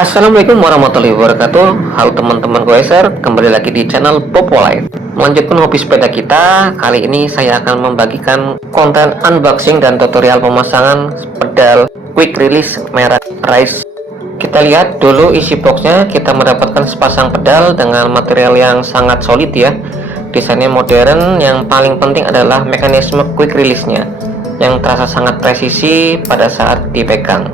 Assalamualaikum warahmatullahi wabarakatuh. Halo teman-teman goeser, kembali lagi di channel Popolife. Melanjutkan hobi sepeda kita, kali ini saya akan membagikan konten unboxing dan tutorial pemasangan pedal quick release merek Rise. Kita lihat dulu isi boxnya. Kita mendapatkan sepasang pedal dengan material yang sangat solid ya. Desainnya modern, yang paling penting adalah mekanisme quick release-nya yang terasa sangat presisi pada saat dipegang.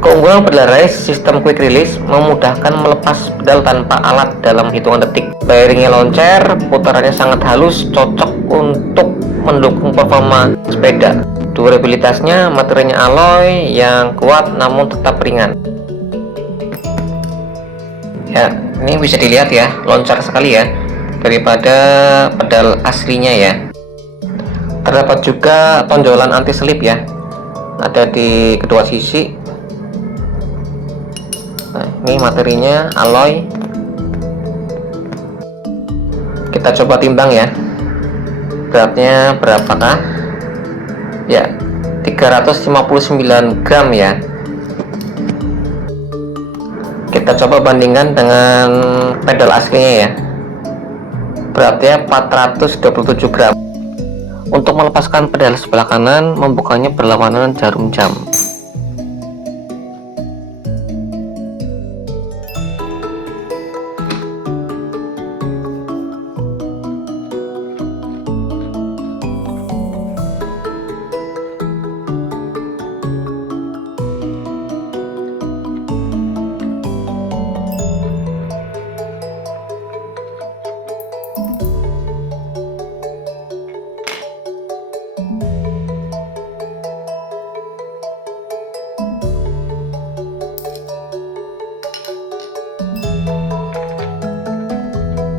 Keunggulan pedal Rise sistem quick release memudahkan melepas pedal tanpa alat dalam hitungan detik. Bearingnya loncer, putarannya sangat halus, cocok untuk mendukung performa sepeda. Durabilitasnya, materialnya alloy yang kuat namun tetap ringan. Ya, ini bisa dilihat ya, loncer sekali ya daripada pedal aslinya ya. Terdapat juga tonjolan anti selip ya, ada di kedua sisi. Nah, ini materinya alloy. Kita coba timbang ya, beratnya berapakah ya. 359 gram ya. Kita coba bandingkan dengan pedal aslinya ya, beratnya 427 gram. Untuk melepaskan pedal sebelah kanan, membukanya berlawanan jarum jam.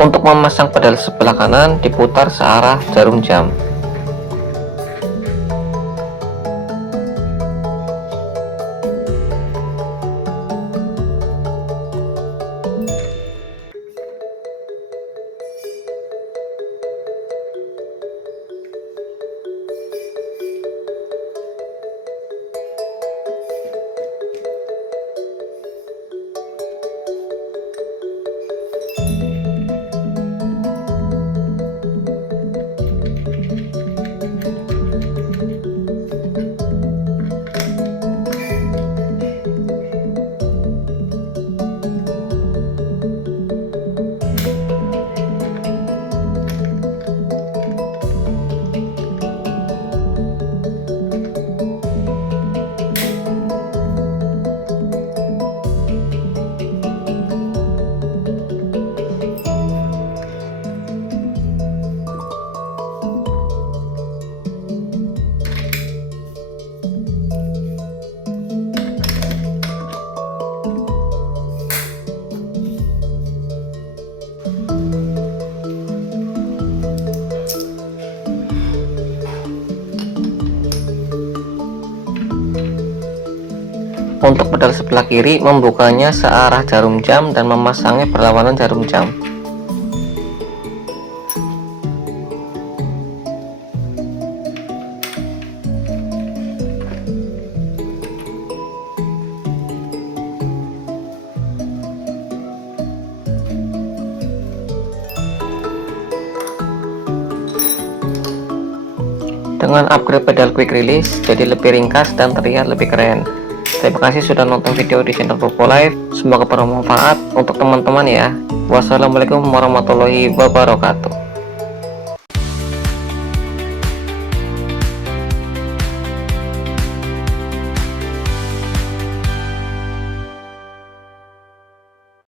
Untuk memasang pedal sebelah kanan, diputar searah jarum jam. Untuk pedal sebelah kiri, membukanya searah jarum jam dan memasangnya berlawanan jarum jam. Dengan upgrade pedal quick release, jadi lebih ringkas dan terlihat lebih keren. Terima kasih sudah nonton video di channel Popolife. Semoga bermanfaat untuk teman-teman ya. Wassalamualaikum warahmatullahi wabarakatuh.